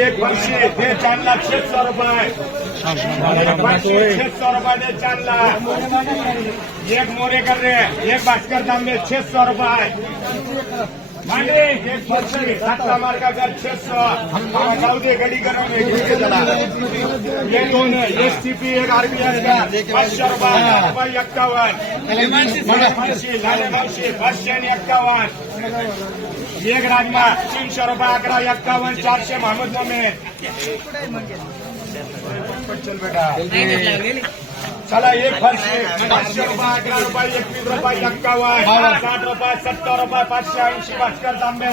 एक वर्षी ते चार लाख सौ रुपये एक छह रुपये दे चार लाख. एक मोरे कर रहे एक भास्कर दामले में छह सौ रुपये मांडे एक वर्षी सातला मार्गा कर छह सौ जाऊ गडी करून घे, दोन एस टी पी एक आरबीआय पाचशे रुपये एक्कावन्न. पाचशे आणि एक्कावन्न. एक राजमा तीनशे रुपये अकरा एक्कावन्न चारशे महमूद मोमेद चल बेटा. चला एक फरशे. पाचशे रुपये अकरा रुपये एकवीस रुपये एक्कावन्न साठ रुपये सत्तर रुपये पाचशे ऐंशी भास्कर तांबे.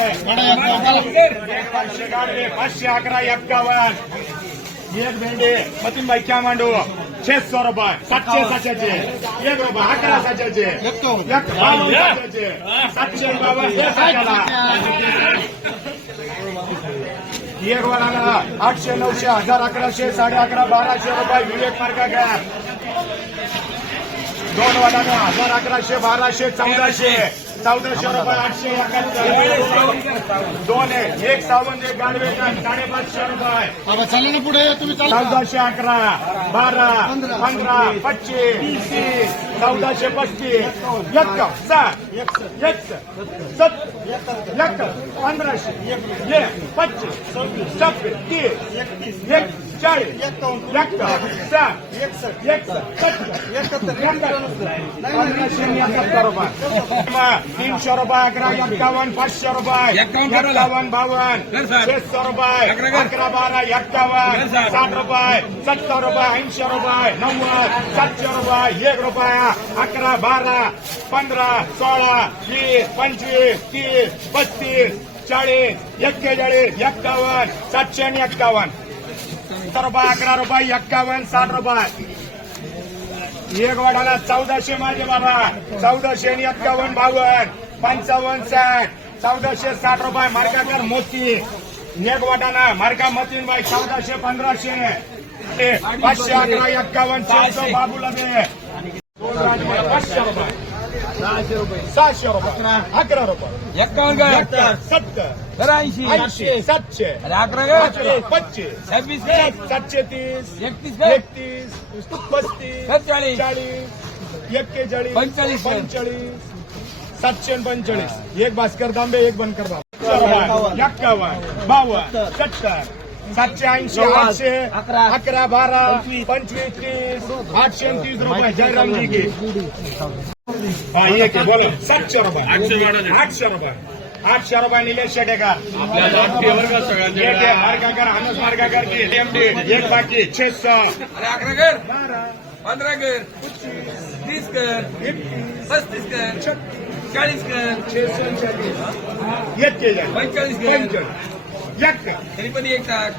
एक फरशे गाडवे पाचशे अकरा एक्कावन्न एक भेंडे मतीन भाई क्या मांडू? छह सौ रुपये सातशे सातशेचे एक रुपये अकरा सातशेचे एक सातशेचे सातशे बावन्न हे। एक वराला आठशे नऊशे हजार अकराशे साडे अकरा बाराशे रुपये विवेक मार्गा घ्या दोन वडाने हजार अकराशे बाराशे चौदाशे। चौदाशे रुपये आठशे एकाहत्तर. दोन आहे. एक सावंत एक गाडवे साडेपाचशे रुपये. चालले ना पुढे तुम्ही चौदाशे अकरा बारा पंधरा. पच्चीस तीस चौदाशे पस्तीस. एक सात एक सत एक पंधराशे. एक पच्चीस छब्बीस तीस एक चाळीस सात आणि एकाहत्तर रुपये तीनशे रुपये अकरा एक्कावन्न पाचशे रुपये एक्कावन्न बावन्न छेसशे रुपये अकरा बारा एक्कावन्न साठ रुपये सत्तर रुपये ऐंशी रुपये नव्वद सातशे रुपये एक रुपया अकरा बारा पंधरा सोळा वीस पंचवीस तीस पस्तीस चाळीस एक्केचाळीस एक्कावन्न सातशे आणि एक्कावन्न सत्तर रुपये अकरा रुपये एक्कावन्न साठ रुपये. एक वाढाला चौदाशे माझे बाबा. चौदाशे आणि एक्कावन्न बावन्न. पंचावन्न साठ. चौदाशे साठ रुपये मार्गाकर मोती. एक वाटाणा मार्गा मतीन बाई चौदाशे पंधराशे. पाचशे अकरा एक्कावन्न चारशे बाबूला दे. दोन राजमाला पाचशे रुपये. सहाशे रुपये. अकरा रुपये. एक्कावन्न सत्तर. ऐंशी सातशे अकरा पच्चीस. छब्बीस काय सातशे तीस. एकतीस एकतीस पस्तीस. सत्तेचाळीस. चाळीस. एक्केचाळीस. पंचेचाळीस. पंचेचाळीस. सातशे पंचेचाळीस. एक भास्कर दांबे एक बनकर एक्कावन्न बावन्न. सत्तर. सातशे ऐंशी आठशे. अकरा. बारा. पंचवीस. तीस. आठशे तीस रुपये. जयरामजी की हा एक आहे, बोला. सातशे रुपये. आठशे रुपये. आठशे रुपये निलेश शेटेकर मार्गाकर अनुज मार्गाकर की एमडी एक बाकी छे अकरा कर. पंधरा कर. तीस कर. पस्तीस कर. चाळीस कर. पंचेचाळीस कर. एक? तरी पण एक टाक.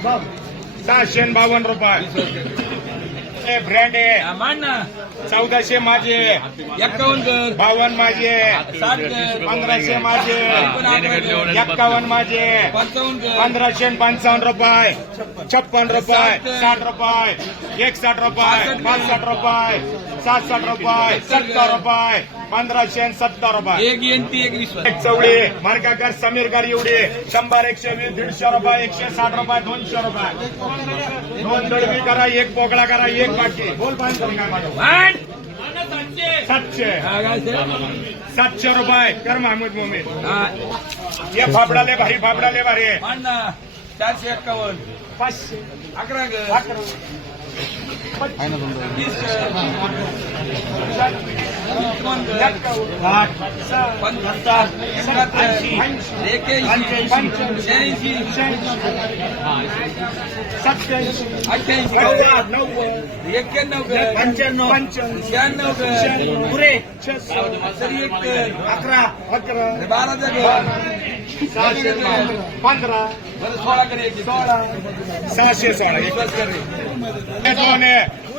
सहाशे बावन्न रुपये. हे ब्रँड आहे. चौदाशे माझे. एक्कावन्न बावन्न माझे. साठ पंधराशे माझे. एक्कावन्न माझे. पंधराशे पंचावन्न रुपये. छप्पन रुपये. साठ रुपये. एकसाठ रुपये. पासष्ट रुपये. सातसाठ रुपये. सत्तर रुपये. पंधराशे सत्तर रुपये. एक एनटी एक वीस एक चवडी मार्गाकर समीरकर एवढे. शंभर एकशे वीस दीडशे रुपये एकशे साठ रुपये दोनशे रुपये. दोन दडवी करा एक पोकळा करा एक बाकी. बोल काय सातशे? सातशे रुपये. कर महमूद मोमीन. हा, ये फाफडाले भारी फाफडाले भारी. चारशे एक्कावन्न पाचशे. अकरा कर अकरा शहाऐंशी सत्याऐंशी अठ्ठ्याऐंशी नव्वद एक्क्याण्णव पंच्याण्णव. शहाण्णव पुरे सरी एक कर अकरा. अकरा कर सहाशे पंधरा सोळा सहाशे दोन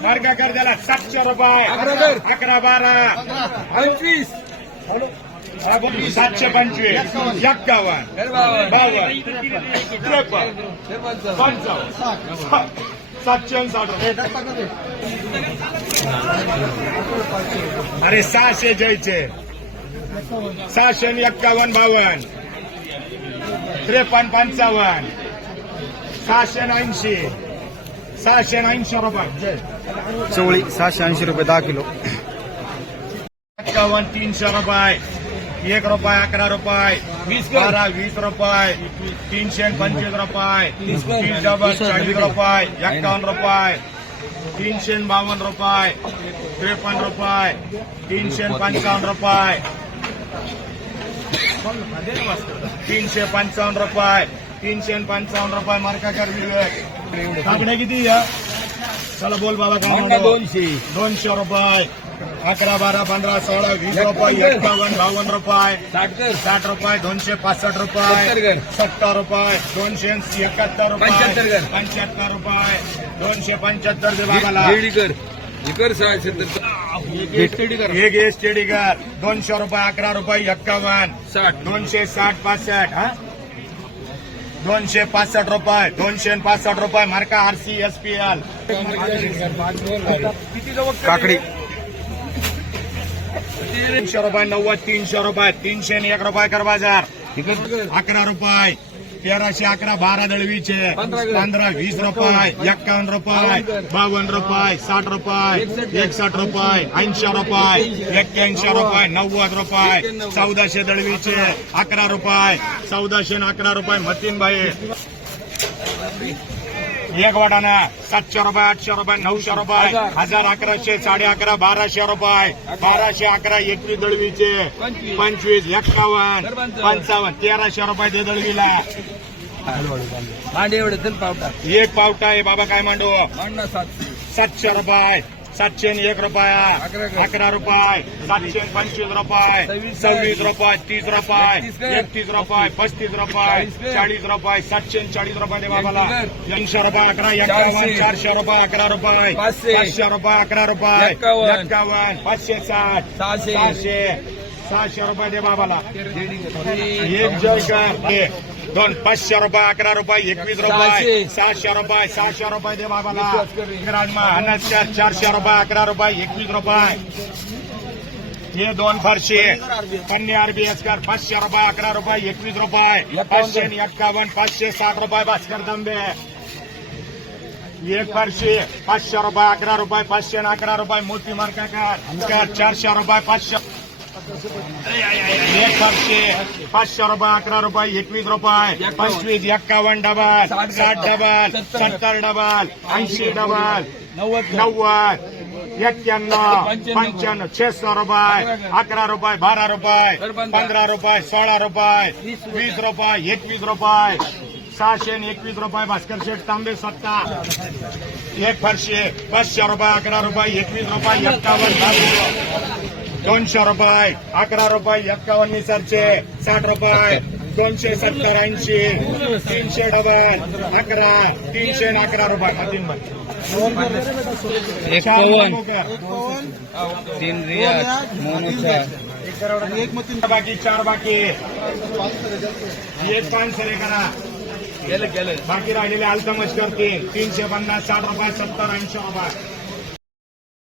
मार्गा कर त्याला सातशे रुपये. अकरा कर. अकरा बारा. पंचवीस. सातशे पंचवीस. एक्कावन्न. बावन्न. त्रेपन्न पंचावन्न सातशे साठ अरे सहाशे जयचे. सहाशे एक्कावन्न बावन्न. त्रेपन्न पंचावन्न. सहाशे ऐंशी सहाशे ऐंशी रुपये. चवळी सहाशे ऐंशी रुपये दहा किलो. एक्कावन्न तीनशे रुपये. एक रुपये अकरा रुपये. वीस. बारा वीस रुपये. तीनशे पंचवीस रुपये. तीस डबल चाळीस रुपये. एक्कावन्न रुपये. तीनशे बावन्न रुपये. त्रेपन्न रुपये. तीनशे पंचावन्न रुपये. तीनशे पंचावन्न रुपये. तीनशे पंचावन्न रुपये मार्का कर विवेक किती या? चला बोल बाबा काय? दोनशे. दोनशे रुपये. अकरा बारा पंधरा सोळा वीस रुपये एक्कावन्न बावन्न रुपये. साठ रुपये दोनशे पासष्ट रुपये. सत्तर रुपये दोनशे एकाहत्तर रुपये. पंच्याहत्तर रुपये. दोनशे पंच्याहत्तर दे बाबाला. एक एस टी कर दोनशे रुपये अकरा रुपये एक्कावन्न. साठ. दोनशे साठ पासष्ट हा? दोनशे पासष्ट रुपये दोनशे पासष्ट रुपये मार्का R C S P L काकडी. तीनशे रुपये नव्वद तीनशे रुपये तीनशे एक रुपये कर बाजार. कर अकरा रुपये. तेराशे अकरा बारा दळवीचे पंधरा कर. पंधरा वीस रुपये एक्कावन्न रुपये बावन्न रुपये साठ रुपये एकसष्ट रुपये ऐंशी रुपये एक्क्याऐंशी रुपये नव्वद रुपये चौदाशे दळवीचे अकरा रुपये चौदाशे आणि अकरा रुपये मतीन भाई एक वाटाणा सातशे रुपये आठशे रुपये नऊशे रुपये हजार. अकराशे साडे अकरा बाराशे रुपये बाराशे अकरा एकवीस दळवीचे पंचवीस. एक्कावन्न पंचावन्न. तेराशे रुपये ते दळवीला. मांडे एवढे पावटा. एक पावटा आहे बाबा काय मांडू? मांडा सात सातशे रुपये. सातशे एक रुपया. अकरा कर. अकरा रुपये. सातशे पंचवीस रुपये. सव्वीस रुपये. तीस रुपये. एकतीस रुपये पस्तीस रुपये. चाळीस रुपये. सातशे चाळीस रुपये दे बाबाला. रुपये. अकरा एक्कावन्न चारशे. रुपये अकरा रुपये. पाचशे. रुपये अकरा रुपये. एक्कावन्न. एक्कावन्न पाचशे साठ. सहाशे. सहाशे. रुपये दे बाबाला. एक जय कर. दोन पाचशे रुपये अकरा रुपये एकवीस रुपये सहाशे. रुपये सहाशे रुपये दे बाबाला. अनसच्या चारशे रुपये अकरा रुपये एकवीस रुपये. हे दोन फरशे. पन्ने आरबीएस कर पाचशे रुपये अकरा रुपये एकवीस रुपये. पाचशे एक्कावन्न पाचशे साठ रुपये भास्कर तांबे एक फरशी पाचशे रुपये अकरा रुपये पाचशे अकरा रुपये मोती मार्का कर चारशे रुपये पाचशे. पाचशे रुपये अकरा रुपये एकवीस रुपये पंचवीस एक्कावन्न डबल साठ डबल सत्तर. डबल ऐंशी डबल नव्वद. नव्वद एक्क्याण्णव पंच्याण्णव. छेसशे रुपये अकरा रुपये बारा रुपये पंधरा. रुपये सोळा रुपये वीस रुपये. वीस रुपये एकवीस रुपये सहाशे एकवीस रुपये भास्कर शेठ तांबे सत्ता एक फरशे पाचशे रुपये अकरा रुपये एकवीस रुपये एक्कावन्न. दोनशे रुपये अकरा रुपये एक्कावन्न निसरचे साठ रुपये दोनशे सत्तर ऐंशी तीनशे डबल अकरा तीनशे आणि अकरा रुपये हा तीन तीन रियाज बाकी चार बाकी. एक पाच सरे करा गेलं गेलं. बाकी राहिलेले अल्तमच करतील तीनशे पन्नास साठ रुपये सत्तर ऐंशी रुपये.